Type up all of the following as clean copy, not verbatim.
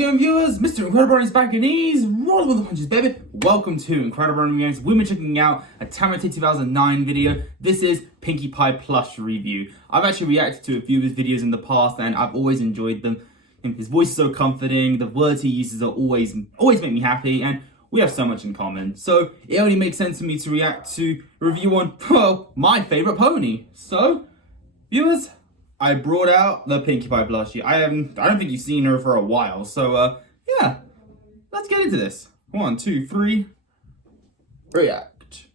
it going, viewers? Mr. Incredi-Brony is back and he's rolling with the punches, baby. Welcome to Incredi-Brony Games. We've been checking out a Tamarate 2009 video. This is Pinkie Pie Plush review. I've actually reacted to a few of his videos in the past and I've always enjoyed them. His voice is so comforting, the words he uses are always make me happy, and we have so much in common. So it only makes sense for me to react to a review on, well, my favourite pony. So, viewers, I brought out the Pinkie Pie plushie. I don't think you've seen her for a while, so yeah, let's get into this. 1, 2, 3, react.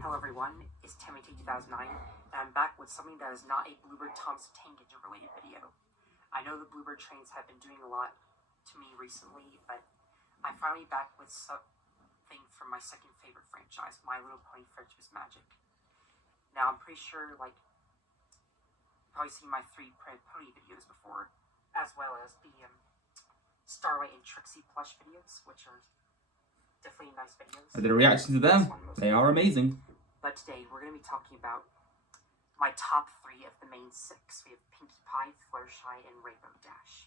Hello everyone, it's Tamarate 2009, and I'm back with something that is not a Bluebird Thompson Tank Engine related video. I know the Bluebird trains have been doing a lot to me recently, but I'm finally back with something from my second favorite franchise, My Little Pony Friendship is Magic. Now, I'm pretty sure, you've probably seen my 3 Printed Pony videos before, as well as the Starlight and Trixie plush videos, which are definitely nice videos. I did a reaction to them. They are amazing. But today, we're going to be talking about my top 3 of the main 6. We have Pinkie Pie, Fluttershy, and Rainbow Dash.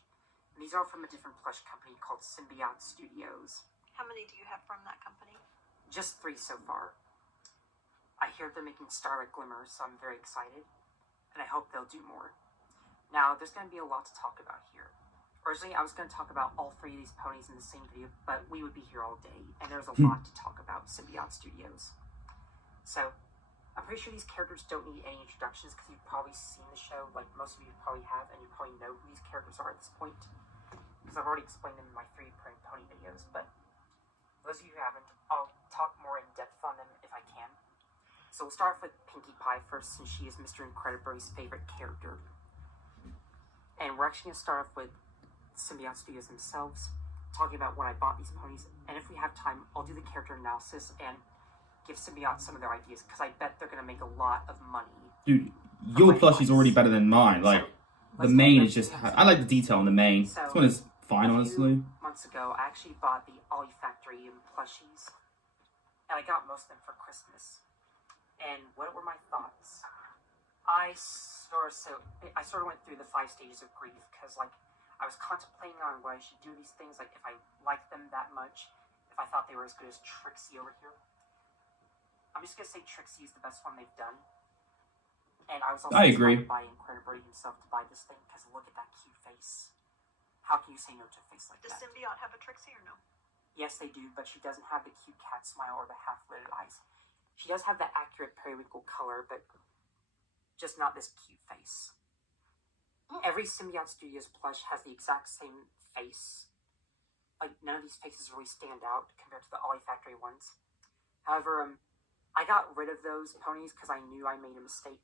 And these are from a different plush company called Symbiote Studios. How many do you have from that company? Just 3 so far. I hear they're making Starlight Glimmer, so I'm very excited. And I hope they'll do more. Now, there's going to be a lot to talk about here. Originally, I was going to talk about all 3 of these ponies in the same video, but we would be here all day, and there's a lot to talk about Symbiote Studios. So, I'm pretty sure these characters don't need any introductions because you've probably seen the show, like most of you probably have, and you probably know who these characters are at this point. Because I've already explained them in my 3 Printed Pony videos, but for those of you who haven't, I'll talk more in depth on them if I can. So we'll start off with Pinkie Pie first, since she is Mr. Incredi-Brony's favorite character. And we're actually going to start off with Symbiote Studios themselves, talking about when I bought these ponies, and if we have time, I'll do the character analysis and give Symbiote some of their ideas, because I bet they're going to make a lot of money. Dude, your plushie's already better than mine. Like, the mane is just... I like the detail on the mane. So, this one is fine, honestly. Months ago, I actually bought the Ollie Factory plushies, and I got most of them for Christmas. And what were my thoughts? I sort of went through the 5 stages of grief, because, I was contemplating on what I should do these things, if I liked them that much, if I thought they were as good as Trixie over here. I'm just going to say Trixie is the best one they've done. And I was also inspired by Incredi-Brony himself to buy this thing, because look at that cute face. How can you say no to a face like that? Does Symbiote have a Trixie or no? Yes, they do, but she doesn't have the cute cat smile or the half-lidded eyes. She does have the accurate periwinkle color, but just not this cute face. Every Symbiote Studios plush has the exact same face. None of these faces really stand out compared to the Ollie Factory ones. However, I got rid of those ponies because I knew I made a mistake.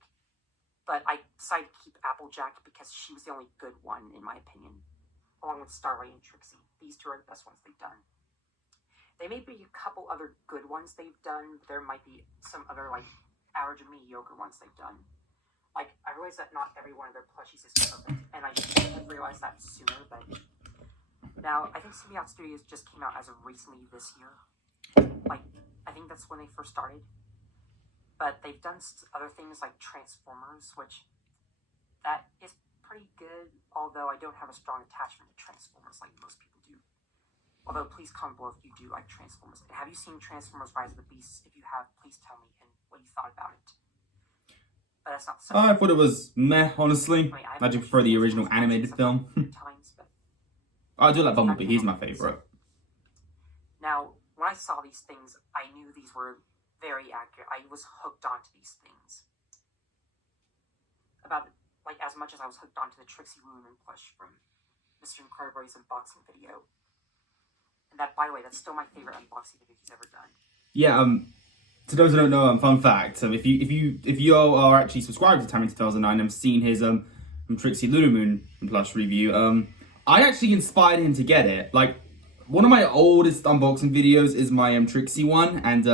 But I decided to keep Applejack because she was the only good one, in my opinion. Along with Starlight and Trixie. These 2 are the best ones they've done. There may be a couple other good ones they've done. There might be some other, average or mediocre ones they've done. I realize that not every one of their plushies is perfect, and I should have realized that sooner, but... Now, I think Symbiote Studios just came out as of recently this year. I think that's when they first started. But they've done other things like Transformers, which... that is pretty good, although I don't have a strong attachment to Transformers like most people do. Although, please comment below if you do like Transformers. Have you seen Transformers Rise of the Beasts? If you have, please tell me and what you thought about it. But that's not so. I thought it was meh, honestly. I do prefer the original animated film. I do like Bumblebee, he's my favourite. Now, when I saw these things, I knew these were very accurate. I was hooked onto these things. As much as I was hooked onto the Trixie Lumen plush from Mr. Incredi-Brony's unboxing video. And that, by the way, that's still my favorite unboxing video he's ever done. Yeah, to those who don't know, fun fact, if you are actually subscribed to Tamarate 2009 and have seen his Trixie Lumen plush review, I actually inspired him to get it. One of my oldest unboxing videos is my Trixie one, and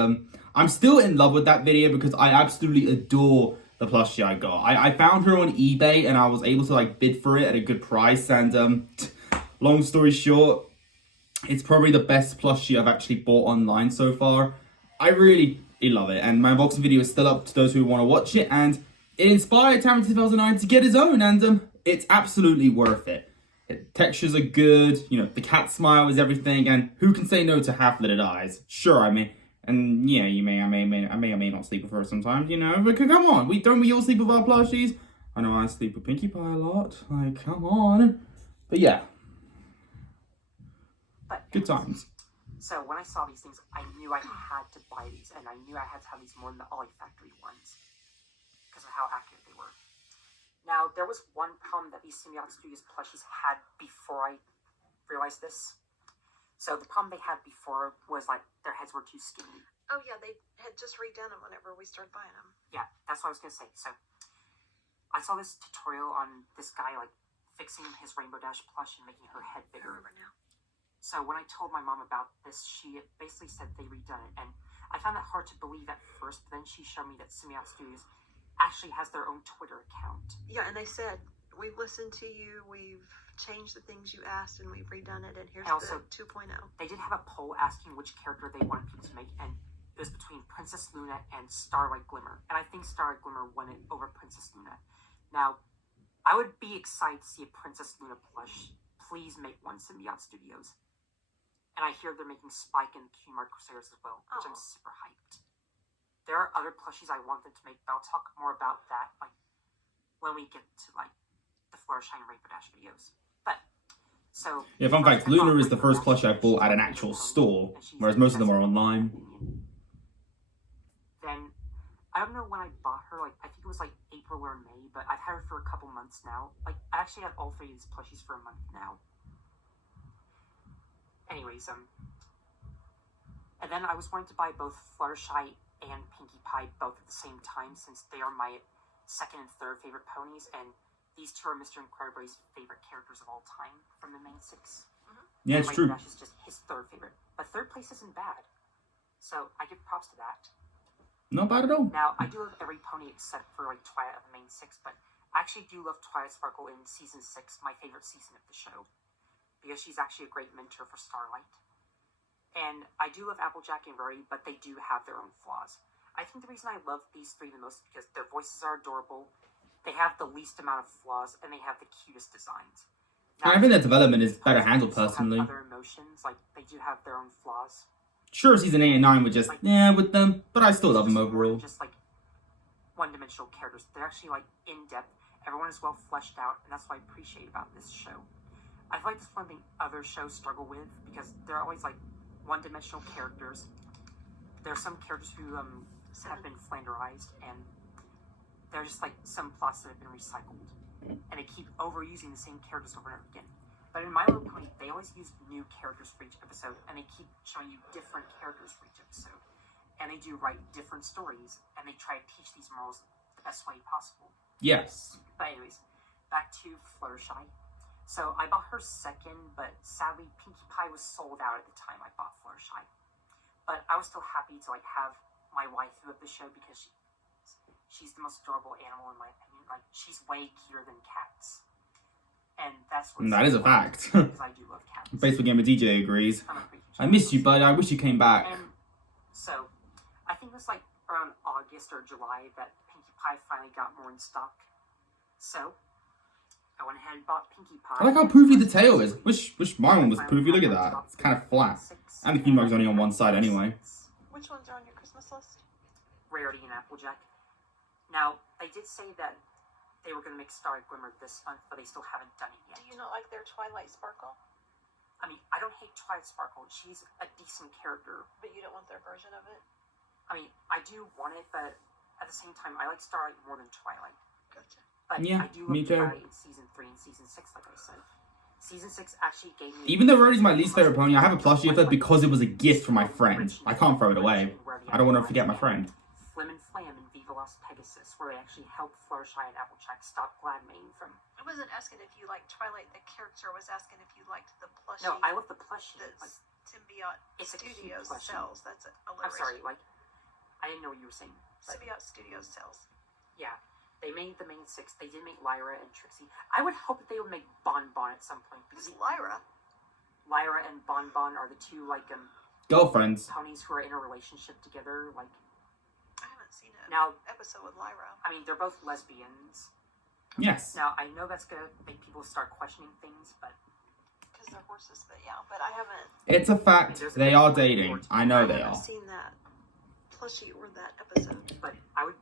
I'm still in love with that video because I absolutely adore the plushie I got. I found her on eBay and I was able to bid for it at a good price, and long story short, it's probably the best plushie I've actually bought online so far. I really love it, and my unboxing video is still up to those who want to watch it, and it inspired Tamarate 2009 to get his own, and it's absolutely worth it. Textures are good, you know, the cat smile is everything, and who can say no to half-lidded eyes? Sure, I mean, and yeah, I may or may not sleep with her sometimes, you know, but come on, we all sleep with our plushies? I know I sleep with Pinkie Pie a lot, like, come on. But yeah, good times. So when I saw these things, I knew I had to buy these, and I knew I had to have these more than the Ollie Factory ones, because of how accurate they were. Now, there was one problem that these Symbiote Studios plushies had before I realized this. So the problem they had before was, like, their heads were too skinny. Oh yeah, they had just redone them whenever we started buying them. Yeah, that's what I was going to say. So I saw this tutorial on this guy, like, fixing his Rainbow Dash plush and making her head bigger. I remember now. So when I told my mom about this, she basically said they redone it. And I found that hard to believe at first, but then she showed me that Symbiote Studios actually has their own Twitter account. Yeah, and they said, we've listened to you, we've changed the things you asked, and we've redone it, and here's Also, the 2.0. They did have a poll asking which character they wanted people to make, and it was between Princess Luna and Starlight Glimmer. And I think Starlight Glimmer won it over Princess Luna. Now, I would be excited to see a Princess Luna plush. Please make one, Symbiote Studios. And I hear they're making Spike and Cutie Mark Crusaders as well, which I'm super hyped. There are other plushies I want them to make, but I'll talk more about that, like, when we get to, like, the Fluttershy and Rainbow Dash videos. But, so... Yeah, fun fact, Luna is the first plush I bought at an actual store, whereas most of them are online. Then, I don't know when I bought her, like, I think it was, like, April or May, but I've had her for a couple months now. Like, I actually have all three of these plushies for a month now. Anyways, and then I was wanting to buy both Fluttershy and Pinkie Pie both at the same time, since they are my second and third favorite ponies, and these two are Mr. Incredi-Brony's favorite characters of all time from the main six. Yeah, it's true. Dash is just his third favorite, but third place isn't bad, so I give props to that. Not bad at all. Now, I do love every pony except for, like, Twilight of the main six, but I actually do love Twilight Sparkle in season 6, my favorite season of the show, because she's actually a great mentor for Starlight. And I do love Applejack and Rarity, but they do have their own flaws. I think the reason I love these three the most is because their voices are adorable, they have the least amount of flaws, and they have the cutest designs. Now, I think their development is better handled personally. Have other emotions, like, they do have their own flaws. Sure, season 8 and 9 were just, with them, but I still love them overall. Just, like, one-dimensional characters. They're actually, like, in-depth. Everyone is well fleshed out, and that's what I appreciate about this show. I feel like this is one thing other shows struggle with, because they're always, like, one-dimensional characters. There are some characters who have been flanderized, and there are just, like, some plots that have been recycled. And they keep overusing the same characters over and over again. But in My Little Pony, they always use new characters for each episode, and they keep showing you different characters for each episode. And they do write different stories, and they try to teach these morals the best way possible. Yes. But anyways, back to Fluttershy. So I bought her second, but sadly Pinkie Pie was sold out at the time I bought Fluttershy. But I was still happy to, like, have my waifu of the show, because she's the most adorable animal in my opinion. Like, she's way cuter than cats. And that's what... That is a fact. Because I do love cats. Facebook Gamer DJ agrees. I miss you, bud. I wish you came back. And so, I think it was, like, around August or July that Pinkie Pie finally got more in stock. So, I went ahead and bought Pinkie Pie. I like how poofy the tail is. Wish my one was poofy. Look at that. It's kind of flat. And the humor's only on one side anyway. Which ones are on your Christmas list? Rarity and Applejack. Now, they did say that they were going to make Starlight Glimmer this month, but they still haven't done it yet. Do you not like their Twilight Sparkle? I mean, I don't hate Twilight Sparkle. She's a decent character. But you don't want their version of it? I mean, I do want it, but at the same time, I like Starlight more than Twilight. Gotcha. But yeah, I do love Twilight in Season 3 and Season 6, like I said. Season 6 actually gave me... Even though Rarity's my least favorite pony, I have a plushie of her because it was a gift from my friend. I can't throw it away. I don't want to forget my friend. Flim and Flam and Viva Lost Pegasus, where they actually helped Fluttershy and Applejack stop Gladmane from... I wasn't asking if you liked Twilight, the character. I was asking if you liked the plushie. No, I love the plushie. Like, Symbiote Studios sells. That's alliteration. I'm sorry, like, I didn't know what you were saying. Symbiote Studios sells. Yeah. They made the main six. They did make Lyra and Trixie. I would hope that they would make Bon Bon at some point. Who's Lyra? Lyra and Bon Bon are the two, like, girlfriends. ponies who are in a relationship together, like... I haven't seen an now, episode with Lyra. I mean, they're both lesbians. Yes. Now, I know that's gonna make people start questioning things, but... Because they're horses, but yeah. But I haven't... It's a fact. They are dating. I know they are. I haven't seen that plushie or that episode. But it would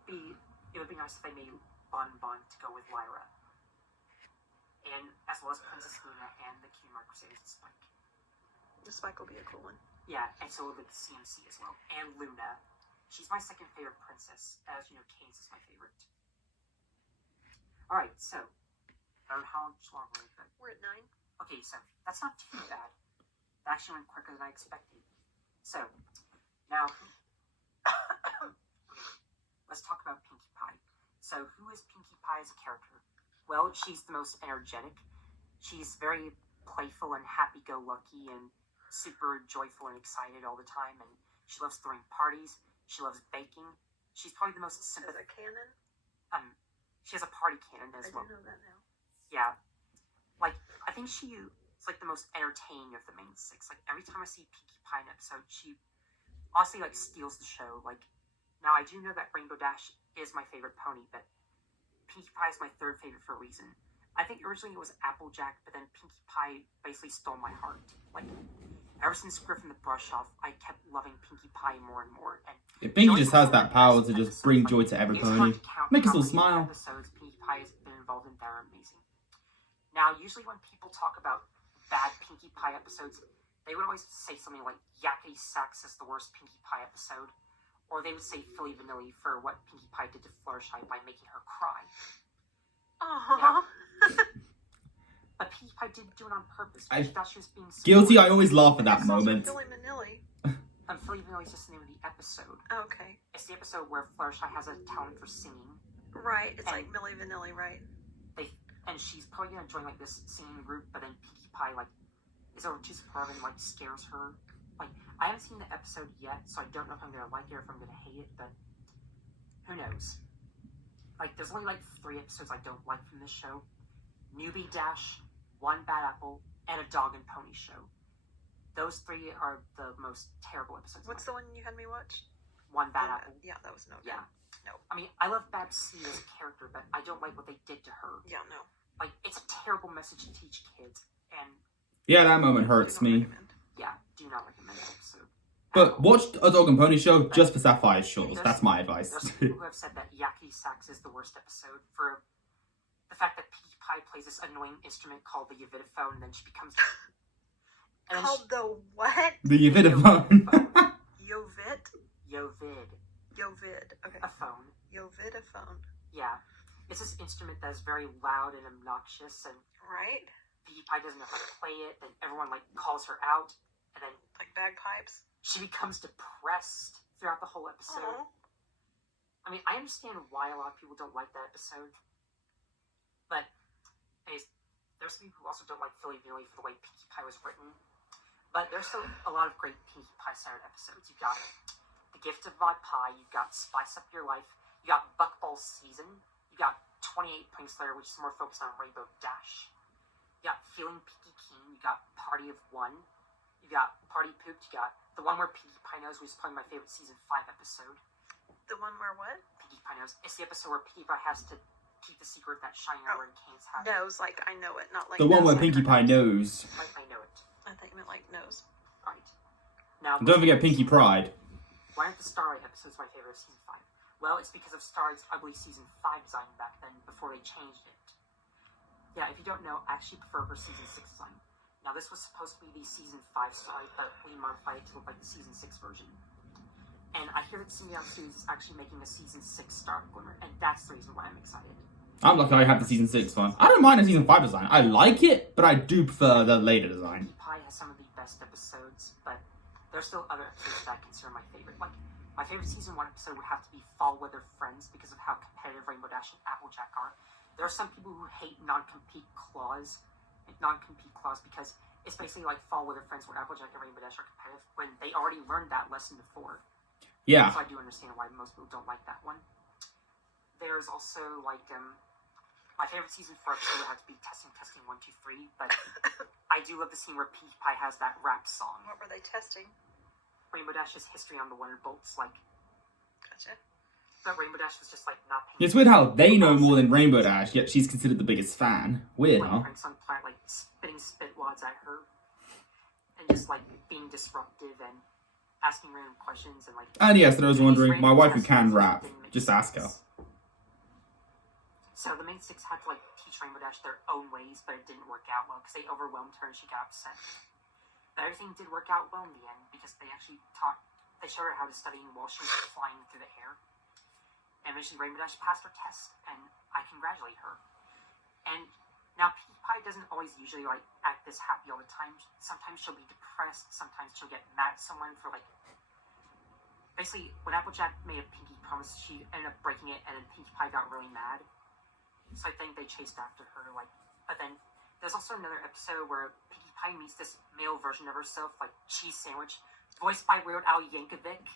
be nice if they made Bon to go with Lyra. And as well as Princess Luna and the Kingdom Crusaders Spike. The Spike will be a cool one. Yeah, and so will the CMC as well. And Luna. She's my second favorite princess. As you know, Kane's is my favorite. Alright, so, I don't know how long we're at 9. Okay, so, that's not too bad. That actually went quicker than I expected. So, now, let's talk about Pinkie Pie. So, who is Pinkie Pie as a character? Well, she's the most energetic. She's very playful and happy-go-lucky and super joyful and excited all the time. And she loves throwing parties. She loves baking. She's probably the most sympathetic. Is it a cannon? She has a party cannon as well. I do know that now. Yeah. Like, I think she is like the most entertaining of the main 6. Like, every time I see Pinkie Pie in an episode, she honestly like steals the show. Like, now I do know that Rainbow Dash is my favorite pony, but Pinkie Pie is my 3rd favorite for a reason. I think originally it was Applejack, but then Pinkie Pie basically stole my heart. Like, ever since Griffin the Brush Off, I kept loving Pinkie Pie more and more. And If Pinkie just has that power to just bring joy to every pony, make us all smile. Episodes Pinkie Pie has been involved in, they're amazing. Now, usually when people talk about bad Pinkie Pie episodes, they would always say something like Yakety Sax is the worst Pinkie Pie episode, or they would say Philly Vanilli for what Pinkie Pie did to Fluttershy by making her cry. Aww. But Pinkie Pie didn't do it on purpose. I She thought she was being guilty. I always laugh at that moment. Philly Manilli. Philly Vanilli is just the name of the episode. Okay. It's the episode where Fluttershy has a talent for singing. Right. It's like Milli Vanilli, right? And she's probably gonna join like this singing group, but then Pinkie Pie like is over too supportive and like scares her. Like, I haven't seen the episode yet, so I don't know if I'm gonna like it or if I'm gonna hate it, but who knows? Like, there's only like 3 episodes I don't like from this show. Newbie Dash, One Bad Apple, and a Dog and Pony Show. Those 3 are the most terrible episodes. What's the one you had me watch? One Bad Apple. Yeah, that was no good. Yeah. No. I mean, I love Babs Seed as a character, but I don't like what they did to her. Yeah, no. Like, it's a terrible message to teach kids, and... Yeah, that moment hurts me. Yeah, do not recommend the episode. But watch a Dog and Pony Show just for Sapphire's Shores. That's my advice. There's some people who have said that Yakety Sax is the worst episode for the fact that Pinkie Pie plays this annoying instrument called the Yvidophone, and then she becomes... Called the what? The Yvidophone. Yovid? Yovid. Okay. A phone. Yovidophone. Yeah. It's this instrument that is very loud and obnoxious, and right. Pinkie Pie doesn't know how to play it, and everyone like calls her out, and then like bagpipes. She becomes depressed throughout the whole episode. Aww. I mean, I understand why a lot of people don't like that episode, but anyways, there's some people who also don't like Philly Vanilli for the way Pinkie Pie was written. But there's still a lot of great Pinkie Pie-centered episodes. You've got The Gift of My Pie, you've got Spice Up Your Life, you got Buckball Season, you got 28 Pony Slayer, which is more focused on Rainbow Dash. You got Feeling Pinkie Keen, you got Party of One, you got Party Pooped, you got the one where Pinkie Pie Knows, which is probably my favorite Season 5 episode. The one where what? Pinkie Pie Knows. It's the episode where Pinkie Pie has to keep the secret that shining over in Kane's house. Knows, like I know it, not like... The one where Pinkie Pie knows. Like I know it. I think it meant like nose. Right. Now, Don't forget Pinkie Pride. Why aren't the Starlight episodes my favorite of Season 5? Well, it's because of Starlight's ugly Season 5 design back then, before they changed it. Yeah, if you don't know, I actually prefer her Season 6 design. Now, this was supposed to be the Season 5 Starlight, but we modified it to look like the Season 6 version. And I hear that Symbiote Studios is actually making a Season 6 Starlight Glimmer, and that's the reason why I'm excited. I'm lucky I have the Season 6 one. I don't mind the Season 5 design. I like it, but I do prefer the later design. Pinkie Pie has some of the best episodes, but there's still other episodes that I consider my favorite. Like, my favorite Season 1 episode would have to be Fall Weather Friends because of how competitive Rainbow Dash and Applejack are. There are some people who hate non-compete clause because it's basically like Fall Weather Friends where Applejack and Rainbow Dash are competitive when they already learned that lesson before. Yeah. So I do understand why most people don't like that one. There's also, like, my favorite Season 4 episode would have to be Testing 1, 2, 3, but I do love the scene where Pinkie Pie has that rap song. What were they testing? Rainbow Dash's history on the Wonderbolts, like... Gotcha. But Rainbow Dash was just like not paying It's weird how they know more than Rainbow Dash, yet she's considered the biggest fan. Weird, huh? Pranks on Planet, like spitting spit wads at her, and just like being disruptive and asking random questions and like. And yes, I was wondering, my wife who can rap, just ask her. So the main six had to like teach Rainbow Dash their own ways, but it didn't work out well because they overwhelmed her and she got upset. But everything did work out well in the end because they actually showed her how to study while she was flying through the air. And eventually Rainbow Dash passed her test, and I congratulate her. And now Pinkie Pie doesn't always usually like act this happy all the time. Sometimes she'll be depressed, sometimes she'll get mad at someone for like. Basically, when Applejack made a Pinkie promise, she ended up breaking it, and then Pinkie Pie got really mad. So I think they chased after her, like. But then there's also another episode where Pinkie Pie meets this male version of herself, like Cheese Sandwich, voiced by Weird Al Yankovic.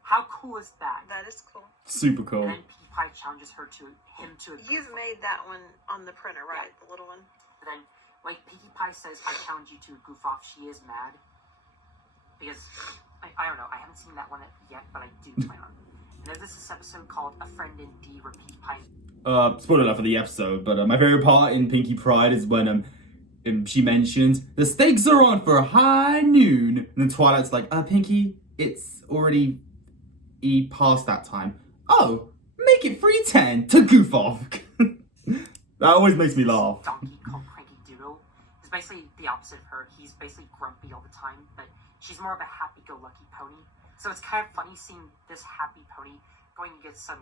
How cool is that? That is cool. Super cool. And then Pinkie Pie challenges him to a You've made that one on the printer, right? Yeah. The little one. But then, like, Pinkie Pie says, I challenge you to a goof off. She is mad. Because, I don't know, I haven't seen that one yet, but I do plan on. And there's this episode called A Friend in D, where Pinkie Pie... Spoiler alert for the episode, but my favorite part in Pinkie Pride is when she mentions, the stakes are on for high noon. And then Twilight's like, Pinkie, it's already past that time. Oh, make it 3:10 to goof off. That always makes me laugh. Donkey called Cranky Doodle. It's basically the opposite of her. He's basically grumpy all the time, but she's more of a happy-go-lucky pony. So it's kind of funny seeing this happy pony going against some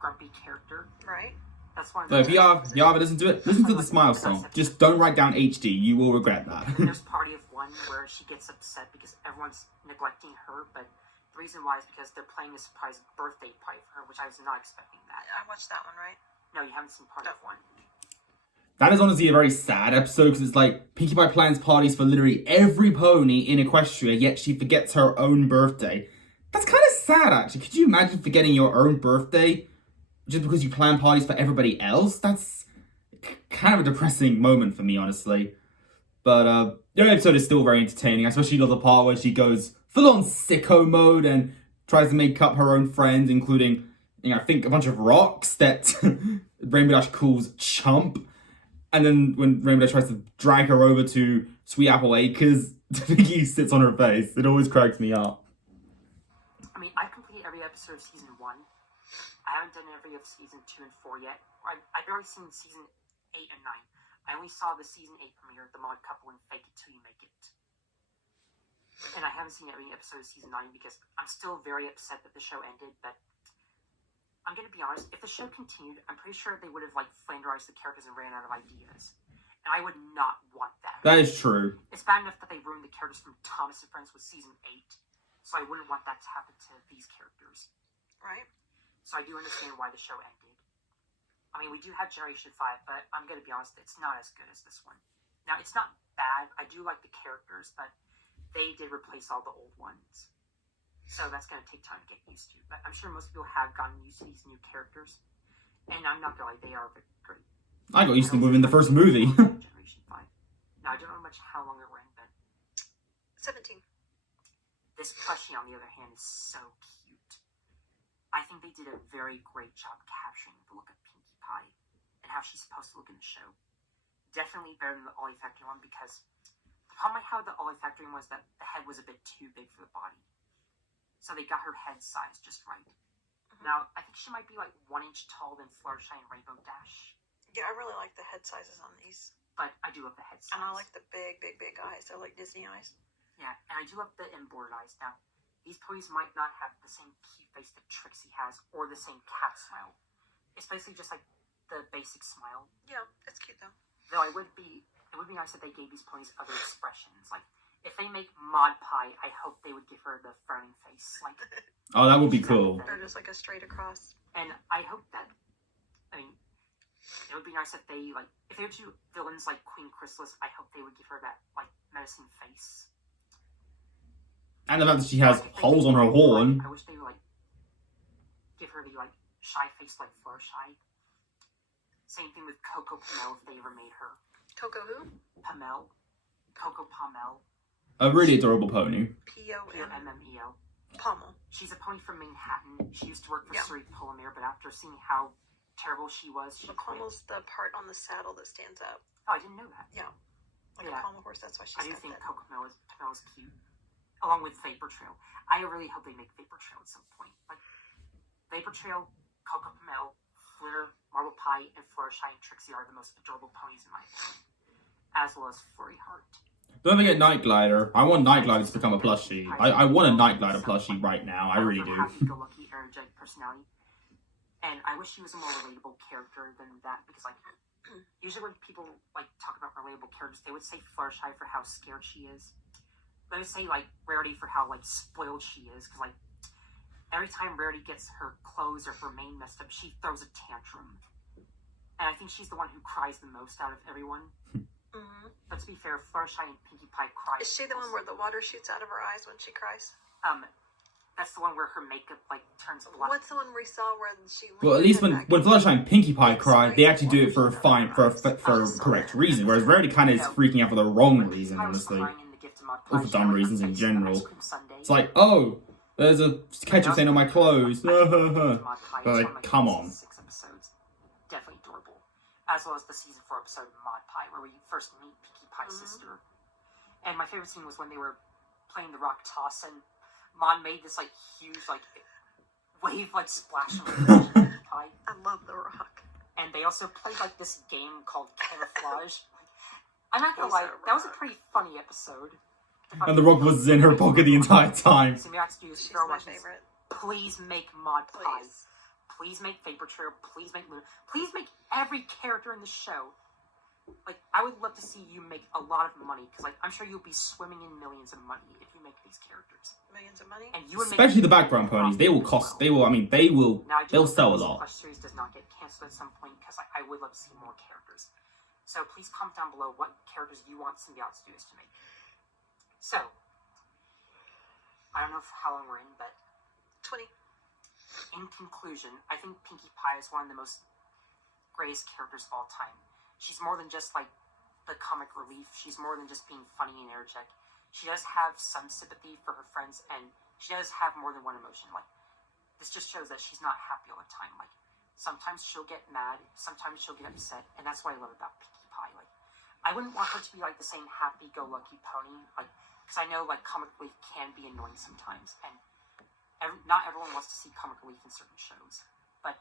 grumpy character. Right. That's one of So the... if you haven't listened to it, listen to the Smile song. Just don't write down HD. You will regret that. There's Party of One where she gets upset because everyone's neglecting her, but the reason why is because they're playing a surprise birthday party for her, which I was not expecting that. I watched that one, right? No, you haven't seen Party of One. That is honestly a very sad episode because it's like Pinkie Pie plans parties for literally every pony in Equestria, yet she forgets her own birthday. That's kind of sad, actually. Could you imagine forgetting your own birthday just because you plan parties for everybody else? That's kind of a depressing moment for me, honestly. But the episode is still very entertaining. I especially love the part where she goes full-on sicko mode and tries to make up her own friends, including, I think a bunch of rocks that Rainbow Dash calls chump. And then when Rainbow Dash tries to drag her over to Sweet Apple Acres, Pinkie sits on her face. It always cracks me up. I mean, I've completed every episode of Season 1. I haven't done every of Season 2 and 4 yet. I've already seen Season 8 and 9. I only saw the Season 8 premiere, The Mod Couple, and Fake It Till You Make It. And I haven't seen every episode of Season 9 because I'm still very upset that the show ended, but I'm gonna be honest, if the show continued, I'm pretty sure they would have, flanderized the characters and ran out of ideas. And I would not want that. That is true. It's bad enough that they ruined the characters from Thomas and Friends with Season 8, so I wouldn't want that to happen to these characters. Right. So I do understand why the show ended. I mean, we do have Generation 5, but I'm gonna be honest, it's not as good as this one. Now, it's not bad. I do like the characters, but they did replace all the old ones. So that's going to take time to get used to. But I'm sure most people have gotten used to these new characters. And I'm not going to lie, they are great. I got used to them within the first movie. Generation 5. Now, I don't know much how long it ran, but 17. this plushie, on the other hand, is so cute. I think they did a very great job capturing the look of Pinkie Pie and how she's supposed to look in the show. Definitely better than the Ollie Factory one because the problem I had with the Ollie Factory one was that the head was a bit too big for the body. So they got her head size just right. Mm-hmm. Now, I think she might be 1 inch taller than Fluttershy and Rainbow Dash. Yeah, I really like the head sizes on these. But I do love the head size. And I like the big, big, big eyes. They're like Disney eyes. Yeah, and I do love the embroidered eyes. Now, these ponies might not have the same cute face that Trixie has or the same cat smile. It's basically just like the basic smile. Yeah, it's cute though. Though it would be nice if they gave these ponies other expressions. Like, if they make Mod Pie, I hope they would give her the frowning face. Oh, that would be cool. Or just a straight across. And I hope that, it would be nice if they, if they were to do villains like Queen Chrysalis, I hope they would give her that, menacing face. And the fact that she has holes on her horn. I wish they would, give her the, shy face like Fluttershy. Same thing with Coco Pamel if they ever made her. Coco who? Pamel. Coco Pamel. A really adorable pony. P-O-M-M-E-L. Pommel. She's a pony from Manhattan. She used to work for Yeah. Surrey Polymere, but after seeing how terrible she was, she The quit. pommel's the part on the saddle that stands up. Oh, I didn't know that. Yeah. Like Yeah. a pommel horse, that's why she's I do got think that. Pamela's cute. Along with Vapor Trail. I really hope they make Vapor Trail at some point. Like, Vapor Trail, Coco Pamel, Flitter, Marble Pie, and Fluttershy and Trixie are the most adorable ponies in my opinion. As well as Flurry Heart. Don't forget Night Glider. I want Night Glider to become a plushie. I want a Night Glider plushie right now. I really do. Happy-go-lucky, energetic personality. And I wish she was a more relatable character than that, because, like, usually when people, like, talk about relatable characters, they would say Fluttershy for how scared she is. They would say, like, Rarity for how, like, spoiled she is, because, like, every time Rarity gets her clothes or her mane messed up, she throws a tantrum. And I think she's the one who cries the most out of everyone. Mm-hmm. But to be fair, Fluttershy and Pinkie Pie cry. Is she the one where the water shoots out of her eyes when she cries? That's the one where her makeup, like, turns black. What's the one we saw where she... Well, at least when Fluttershy and Pinkie Pie cry, they actually do it for a correct reason, whether Rarity kind of is freaking out for the wrong reason, honestly. Or for dumb reasons in general. It's like, oh, there's a ketchup stain on my clothes. But like, come on. 6 episodes. Definitely adorable. As well as the season 4 episode Mod Pie, where we first meet Pinkie Pie's sister. And my favorite scene was when they were playing the rock toss, and Mon made this, like, huge, like, wave, like, splash on Pinkie Pie. I love the rock. And they also played, like, this game called Camouflage. I'm not gonna lie, that was a pretty funny episode. And the rock was in her pocket the entire time. Symbiote Studios, She's Girl my Watches, favorite. please make Mod Pie. Please. Please make Vapor Trail. Please make Luna. Please make every character in the show. Like, I would love to see you make a lot of money, because, like, I'm sure you'll be swimming in millions of money if you make these characters. Millions of money? And you would Especially the background ponies. They will cost, they'll sell a lot. Plush series does not get canceled at some point, because I would love to see more characters. So please comment down below what characters you want Symbiote Studios to make. So, I don't know how long we're in, but 20. in conclusion, I think Pinkie Pie is one of the most greatest characters of all time. She's more than just, like, the comic relief. She's more than just being funny and energetic. She does have some sympathy for her friends, and she does have more than one emotion. Like, this just shows that she's not happy all the time. Like, sometimes she'll get mad, sometimes she'll get upset, and that's what I love about Pinkie Pie. Like, I wouldn't want her to be, like, the same happy-go-lucky pony, like, because I know, like, comic relief can be annoying sometimes, and not everyone wants to see comic relief in certain shows. But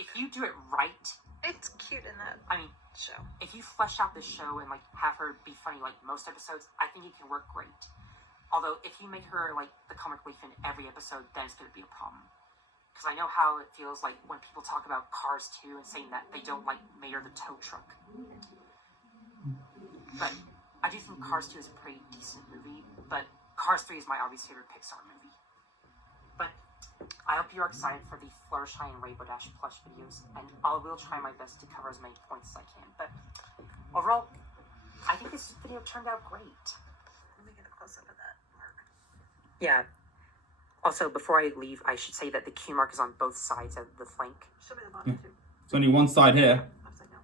if you do it right, It's cute in that I mean, show. if you flesh out this show and, like, have her be funny like most episodes, I think it can work great. Although, if you make her, like, the comic relief in every episode, then it's going to be a problem. Because I know how it feels like when people talk about Cars 2 and saying that they don't like Mater the tow truck. But I do think Cars 2 is a pretty decent movie, but Cars 3 is my obvious favorite Pixar movie. But I hope you're excited for the Fluttershy and Rainbow Dash plush videos, and I will try my best to cover as many points as I can. But overall, I think this video turned out great. Let me get a close-up of that mark. Yeah. Also, before I leave, I should say that the Q mark is on both sides of the flank, Show me the bottom, too. There's only one side here. Upside down.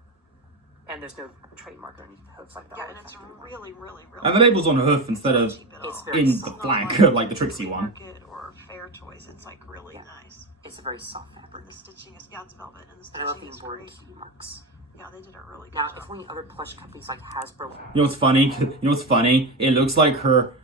and there's no trademark underneath the hooves like that. Yeah, and it's really, really, really... And the label's on a hoof instead of It's very in soft. the flank, like the Trixie one. Market or Fair Toys, it's like really nice. It's a very soft fabric. And the stitching is, yeah, it's velvet, and the And I love stitching the is embroidered great. Q marks. Yeah, they did a really good Now, job. if only other plush companies like Hasbro... You know what's funny? It looks like her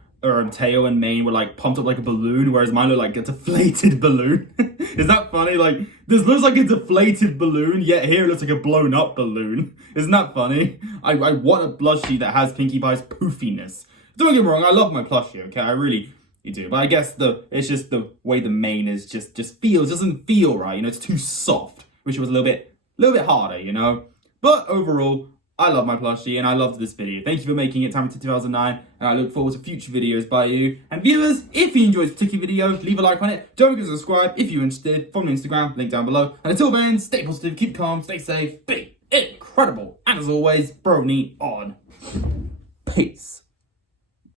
tail and mane were like pumped up like a balloon, whereas mine look like a deflated balloon. Is that funny? Like, this looks like a deflated balloon, yet here it looks like a blown up balloon. Isn't that funny? I want a plushie that has Pinkie Pie's poofiness. Don't get me wrong, I love my plushie, okay? I really do. But I guess it's just the way the mane is doesn't feel right, you know, it's too soft. Wish it was a little bit harder, you know? But overall, I love my plushie and I loved this video. Thank you for making it time to 2009, and I look forward to future videos by you. And viewers, if you enjoyed this particular video, leave a like on it. Don't forget to subscribe if you're interested. Follow me on Instagram, link down below. And until then, stay positive, keep calm, stay safe, be incredible. And as always, Brony on. Peace.